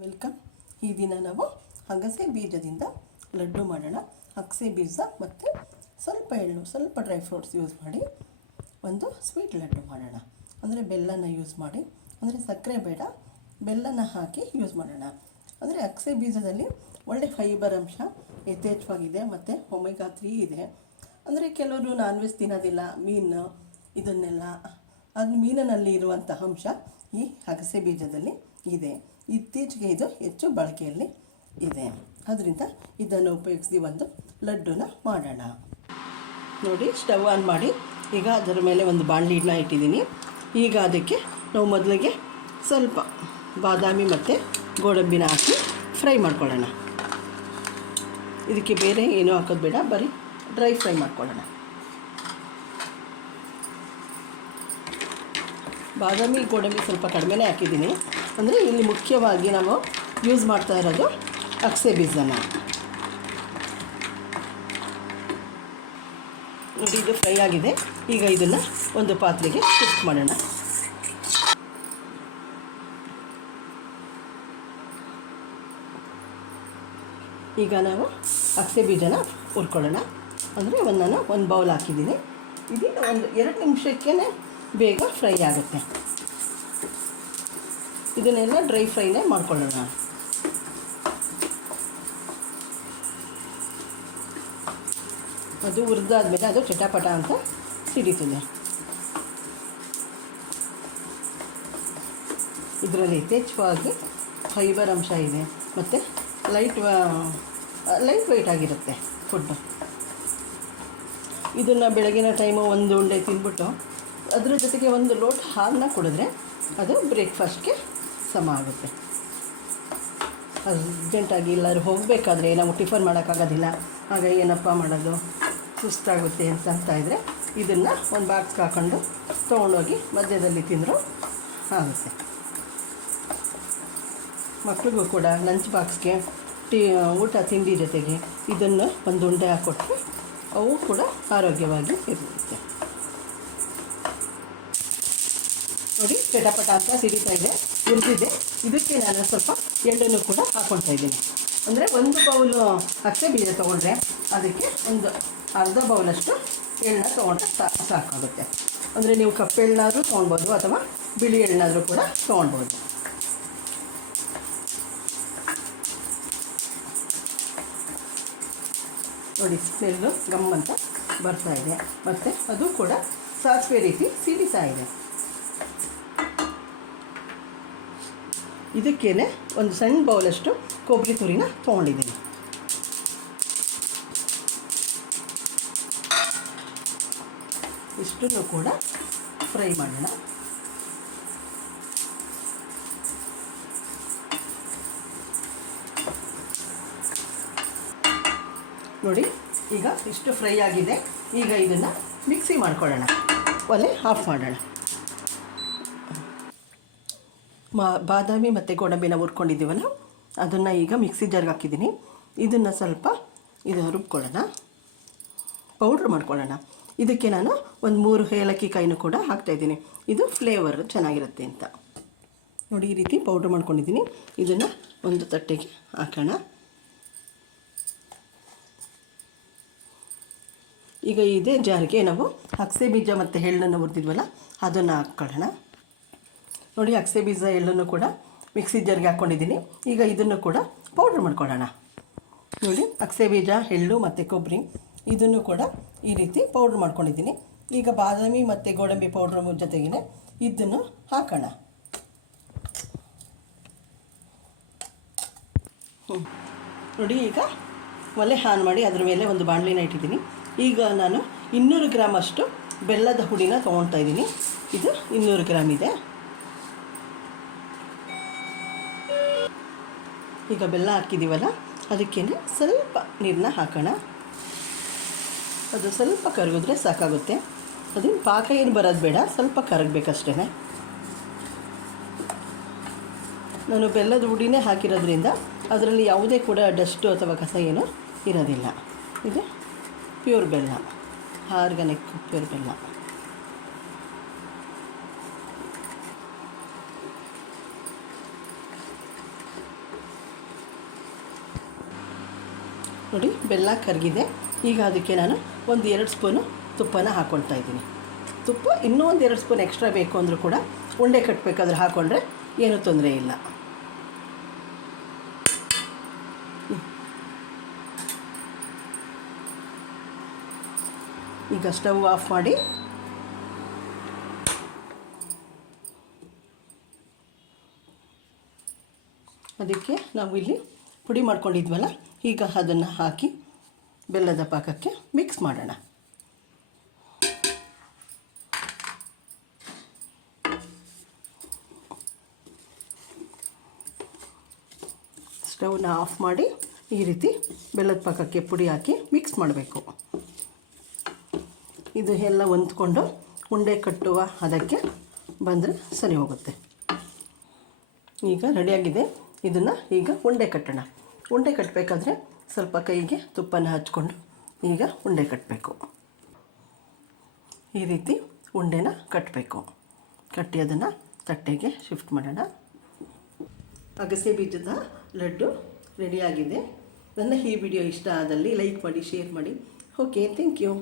Welcome. ಈ ದಿನ ನಾವು ಅಗಸೆ ಬೀಜದಿಂದ ಲಡ್ಡು ಮಾಡೋಣ. ಅಗಸೆ ಬೀಜ ಮತ್ತು ಸ್ವಲ್ಪ ಎಳ್ಳು, ಸ್ವಲ್ಪ ಡ್ರೈ ಫ್ರೂಟ್ಸ್ ಯೂಸ್ ಮಾಡಿ ಒಂದು ಸ್ವೀಟ್ ಲಡ್ಡು ಮಾಡೋಣ. ಅಂದರೆ ಬೆಲ್ಲನ ಯೂಸ್ ಮಾಡಿ, ಅಂದರೆ ಸಕ್ಕರೆ ಬೇಡ, ಬೆಲ್ಲನ ಹಾಕಿ ಯೂಸ್ ಮಾಡೋಣ. ಅಂದರೆ ಅಗಸೆ ಬೀಜದಲ್ಲಿ ಒಳ್ಳೆ ಫೈಬರ್ ಅಂಶ ಯಥೇಚ್ಛವಾಗಿದೆ ಮತ್ತು ಒಮೆಗಾ 3 ಇದೆ. ಅಂದರೆ ಕೆಲವರು ನಾನ್ ವೆಜ್ ತಿನ್ನೋದಿಲ್ಲ, ಮೀನು ಇದನ್ನೆಲ್ಲ, ಅದು ಮೀನಿನಲ್ಲಿ ಇರುವಂಥ ಅಂಶ ಈ ಅಗಸೆ ಬೀಜದಲ್ಲಿ ಇದೆ. ಇತ್ತೀಚೆಗೆ ಇದು ಹೆಚ್ಚು ಬಳಕೆಯಲ್ಲಿ ಇದೆ. ಅದರಿಂದ ಇದನ್ನು ಉಪಯೋಗಿಸಿ ಒಂದು ಲಡ್ಡುನ ಮಾಡೋಣ. ನೋಡಿ, ಸ್ಟವ್ ಆನ್ ಮಾಡಿ ಈಗ ಅದರ ಮೇಲೆ ಒಂದು ಬಾಣಲಿನ ಇಟ್ಟಿದ್ದೀನಿ. ಈಗ ಅದಕ್ಕೆ ನಾವು ಮೊದಲಿಗೆ ಸ್ವಲ್ಪ ಬಾದಾಮಿ ಮತ್ತು ಗೋಡಂಬಿನ ಹಾಕಿ ಫ್ರೈ ಮಾಡ್ಕೊಳ್ಳೋಣ. ಇದಕ್ಕೆ ಬೇರೆ ಏನೂ ಹಾಕೋದು ಬೇಡ, ಬರೀ ಡ್ರೈ ಫ್ರೈ ಮಾಡ್ಕೊಳ್ಳೋಣ. ಬಾದಾಮಿ ಗೋಡಂಬಿ ಸ್ವಲ್ಪ ಕಡಿಮೆನೇ ಹಾಕಿದ್ದೀನಿ. ಅಂದರೆ ಇಲ್ಲಿ ಮುಖ್ಯವಾಗಿ ನಾವು ಯೂಸ್ ಮಾಡ್ತಾ ಇರೋದು ಅಗಸೆ ಬೀಜನ. ನೋಡಿ, ಇದು ಫ್ರೈ ಆಗಿದೆ. ಈಗ ಇದನ್ನು ಒಂದು ಪಾತ್ರೆಗೆ ಶಿಫ್ಟ್ ಮಾಡೋಣ. ಈಗ ನಾವು ಅಗಸೆ ಬೀಜನ ಹುರ್ಕೊಳ್ಳೋಣ. ಅಂದರೆ ನಾನು ಒಂದು ಬೌಲ್ ಹಾಕಿದ್ದೀನಿ. ಇದು ಒಂದು 2 ನಿಮಿಷಕ್ಕೇ ಬೇಗ ಫ್ರೈ ಆಗುತ್ತೆ. ಇದನ್ನೆಲ್ಲ ಡ್ರೈ ಫ್ರೈನೇ ಮಾಡ್ಕೊಳ್ಳೋಣ. ಅದು ಹುರಿದಾದ್ಮೇಲೆ ಅದು ಚಟಪಟ ಅಂತ ಸಿಡಿತದೆ. ಇದರಲ್ಲಿ ಯಥೇಚ್ಛವಾಗಿ ಫೈಬರ್ ಅಂಶ ಇದೆ ಮತ್ತು ಲೈಟ್ ವೆಯ್ಟ್ ಆಗಿರುತ್ತೆ ಫುಡ್ಡು. ಇದನ್ನು ಬೆಳಗಿನ ಟೈಮು ಒಂದು ಉಂಡೆ ತಿಂದ್ಬಿಟ್ಟು ಅದರ ಜೊತೆಗೆ ಒಂದು ಲೋಟ ಹಾಲನ್ನ ಕುಡಿದ್ರೆ ಅದು ಬ್ರೇಕ್ಫಾಸ್ಟ್ಗೆ ಸಮ ಆಗುತ್ತೆ. ಅರ್ಜೆಂಟಾಗಿ ಎಲ್ಲರೂ ಹೋಗಬೇಕಾದ್ರೆ ನಾವು ಟಿಫನ್ ಮಾಡೋಕ್ಕಾಗೋದಿಲ್ಲ, ಆಗ ಏನಪ್ಪ ಮಾಡೋದು, ಸುಸ್ತಾಗುತ್ತೆ ಅಂತ ಇದ್ದರೆ ಇದನ್ನು ಒಂದು ಬಾಕ್ಸ್ಗೆ ಹಾಕ್ಕೊಂಡು ತೊಗೊಂಡೋಗಿ ಮಧ್ಯದಲ್ಲಿ ತಿಂದರೂ ಆಗುತ್ತೆ. ಮಕ್ಕಳಿಗೂ ಕೂಡ ಲಂಚ್ ಬಾಕ್ಸ್ಗೆ ಊಟ ತಿಂಡಿ ಜೊತೆಗೆ ಇದನ್ನು ಒಂದು ಉಂಡೆ ಹಾಕ್ಕೊಟ್ರೆ ಅವು ಕೂಡ ಆರೋಗ್ಯವಾಗಿ ಇರುತ್ತೆ. ನೋಡಿ, ಚಟಪಟ ಅಂತ ಸಿಡಿತಾ ಇದೆ, ಹುರಿದಿದೆ. ಇದಕ್ಕೆ ನಾನು ಸ್ವಲ್ಪ ಎಳ್ಳನ್ನು ಕೂಡ ಹಾಕ್ಕೊಳ್ತಾ ಇದ್ದೀನಿ. ಅಂದರೆ ಒಂದು ಬೌಲು ಅಗಸೆ ಬೀಜ ತೊಗೊಂಡ್ರೆ ಅದಕ್ಕೆ ಒಂದು ಅರ್ಧ ಬೌಲಷ್ಟು ಎಳ್ಳನ್ನ ತೊಗೊಂಡ್ರೆ ಸಾಕಾಗುತ್ತೆ. ಅಂದರೆ ನೀವು ಕಪ್ಪು ಎಳ್ಳಾದರೂ ತೊಗೊಳ್ಬೋದು ಅಥವಾ ಬಿಳಿ ಎಳ್ಳಾದರೂ ಕೂಡ ತೊಗೊಳ್ಬೋದು. ನೋಡಿ, ಸ್ಮೆಲ್ಲು ಗಮ್ಮಂತ ಬರ್ತಾ ಇದೆ ಮತ್ತು ಅದು ಕೂಡ ಸಾಸಿವೆ ರೀತಿ ಸಿಡಿತಾ ಇದೆ. ಇದಕ್ಕೇ ಒಂದು ಸಣ್ಣ ಬೌಲಷ್ಟು ಕೊಬ್ಬರಿ ತುರಿನ ತೊಗೊಂಡಿದ್ದೀನಿ. ಇಷ್ಟನ್ನು ಕೂಡ ಫ್ರೈ ಮಾಡೋಣ. ನೋಡಿ, ಈಗ ಇಷ್ಟು ಫ್ರೈ ಆಗಿದೆ. ಈಗ ಇದನ್ನು ಮಿಕ್ಸಿ ಮಾಡ್ಕೊಳ್ಳೋಣ. ಒಲೆ ಆಫ್ ಮಾಡೋಣ. ಬಾದಾಮಿ ಮತ್ತು ಗೋಡಂಬಿನ ಹುರ್ಕೊಂಡಿದ್ದೀವಲ್ಲ, ಅದನ್ನು ಈಗ ಮಿಕ್ಸಿ ಜಾರ್ಗೆ ಹಾಕಿದ್ದೀನಿ. ಇದನ್ನು ಸ್ವಲ್ಪ ರುಬ್ಕೊಳ್ಳೋಣ, ಪೌಡ್ರ್ ಮಾಡ್ಕೊಳ್ಳೋಣ. ಇದಕ್ಕೆ ನಾನು ಒಂದು 3 ಏಲಕ್ಕಿ ಕಾಯಿನೂ ಕೂಡ ಹಾಕ್ತಾಯಿದ್ದೀನಿ. ಇದು ಫ್ಲೇವರ್ ಚೆನ್ನಾಗಿರುತ್ತೆ ಅಂತ. ನೋಡಿ, ಈ ರೀತಿ ಪೌಡ್ರ್ ಮಾಡ್ಕೊಂಡಿದ್ದೀನಿ. ಇದನ್ನು ಒಂದು ತಟ್ಟೆಗೆ ಹಾಕೋಣ. ಈಗ ಇದೇ ಜಾರಿಗೆ ನಾವು ಅಗಸೆ ಬೀಜ ಮತ್ತು ಎಳ್ಳನ್ನು ಹುರಿದಿದ್ವಲ್ಲ ಅದನ್ನು ಹಾಕ್ಕೊಳ್ಳೋಣ. ನೋಡಿ, ಅಗಸೆ ಬೀಜ ಎಳ್ಳನ್ನು ಕೂಡ ಮಿಕ್ಸಿ ಜಾರ್ಗೆ ಹಾಕ್ಕೊಂಡಿದ್ದೀನಿ. ಈಗ ಇದನ್ನು ಕೂಡ ಪೌಡ್ರ್ ಮಾಡ್ಕೊಳ್ಳೋಣ. ನೋಡಿ, ಅಗಸೆ ಬೀಜ, ಎಳ್ಳು ಮತ್ತು ಕೊಬ್ಬರಿ ಇದನ್ನು ಕೂಡ ಈ ರೀತಿ ಪೌಡ್ರ್ ಮಾಡ್ಕೊಂಡಿದ್ದೀನಿ. ಈಗ ಬಾದಾಮಿ ಮತ್ತು ಗೋಡಂಬಿ ಪೌಡ್ರ್ ಜೊತೆಗೆ ಇದನ್ನು ಹಾಕೋಣ. ನೋಡಿ, ಈಗ ಒಲೆ ಆನ್ ಮಾಡಿ ಅದರ ಮೇಲೆ ಒಂದು ಬಾಣಲಿನ ಇಟ್ಟಿದ್ದೀನಿ. ಈಗ ನಾನು 200 ಗ್ರಾಮ್ ಅಷ್ಟು ಬೆಲ್ಲದ ಹುಡಿನ ತೊಗೊಳ್ತಾ ಇದ್ದೀನಿ. ಇದು 200 ಗ್ರಾಮ್ ಇದೆ. ಈಗ ಬೆಲ್ಲ ಹಾಕಿದ್ದೀವಲ್ಲ, ಅದಕ್ಕೇ ಸ್ವಲ್ಪ ನೀರನ್ನ ಹಾಕೋಣ. ಅದು ಸ್ವಲ್ಪ ಕರಗಿದ್ರೆ ಸಾಕಾಗುತ್ತೆ. ಅದು ಪಾಕ ಏನು ಬರೋದು ಬೇಡ, ಸ್ವಲ್ಪ ಕರಗಬೇಕಷ್ಟೇ. ನಾನು ಬೆಲ್ಲದ ಹುಡಿನೇ ಹಾಕಿರೋದ್ರಿಂದ ಅದರಲ್ಲಿ ಯಾವುದೇ ಕೂಡ ಡಸ್ಟು ಅಥವಾ ಕಸ ಏನೂ ಇರೋದಿಲ್ಲ. ಇದು ಪ್ಯೂರ್ ಬೆಲ್ಲ, ಆರ್ಗ್ಯಾನಿಕ್ ಪ್ಯೂರ್ ಬೆಲ್ಲ. ನೋಡಿ ಬೆಲ್ಲ ಕರಗಿದೆ. ಈಗ ಅದಕ್ಕೆ ನಾನು ಒಂದು 2 ಸ್ಪೂನು ತುಪ್ಪನ ಹಾಕ್ಕೊಳ್ತಾ ಇದ್ದೀನಿ. ತುಪ್ಪ ಇನ್ನೂ ಒಂದು 2 ಸ್ಪೂನ್ ಎಕ್ಸ್ಟ್ರಾ ಬೇಕು ಅಂದರೂ ಕೂಡ ಉಂಡೆ ಕಟ್ಟಬೇಕಾದ್ರೆ ಹಾಕ್ಕೊಂಡ್ರೆ ಏನೂ ತೊಂದರೆ ಇಲ್ಲ. ಈಗ ಸ್ಟವ್ ಆಫ್ ಮಾಡಿ ಅದಕ್ಕೆ ನಾವು ಇಲ್ಲಿ ಪುಡಿ ಮಾಡ್ಕೊಂಡಿದ್ವಲ್ಲ, ಈಗ ಅದನ್ನು ಹಾಕಿ ಬೆಲ್ಲದ ಪಾಕಕ್ಕೆ ಮಿಕ್ಸ್ ಮಾಡೋಣ. ಸ್ಟವ್ನ ಆಫ್ ಮಾಡಿ ಈ ರೀತಿ ಬೆಲ್ಲದ ಪಾಕಕ್ಕೆ ಪುಡಿ ಹಾಕಿ ಮಿಕ್ಸ್ ಮಾಡಬೇಕು. ಇದು ಎಲ್ಲ ಹೊಂದ್ಕೊಂಡು ಉಂಡೆ ಕಟ್ಟುವ ಅದಕ್ಕೆ ಬಂದರೆ ಸರಿ ಹೋಗುತ್ತೆ. ಈಗ ರೆಡಿಯಾಗಿದೆ. ಇದನ್ನು ಈಗ ಉಂಡೆ ಕಟ್ಟೋಣ. ಉಂಡೆ ಕಟ್ಟಬೇಕಾದ್ರೆ ಸ್ವಲ್ಪ ಕೈಗೆ ತುಪ್ಪನ ಹಚ್ಕೊಂಡು ಈಗ ಉಂಡೆ ಕಟ್ಟಬೇಕು. ಈ ರೀತಿ ಉಂಡೆನ ಕಟ್ಟಬೇಕು. ಕಟ್ಟಿ ಅದನ್ನು ತಟ್ಟೆಗೆ ಶಿಫ್ಟ್ ಮಾಡೋಣ. ಅಗಸೆ ಬೀಜದ ಲಡ್ಡು ರೆಡಿಯಾಗಿದೆ. ನನ್ನ ಈ ವಿಡಿಯೋ ಇಷ್ಟ ಆದಲ್ಲಿ ಲೈಕ್ ಮಾಡಿ, ಶೇರ್ ಮಾಡಿ. Okay, thank you.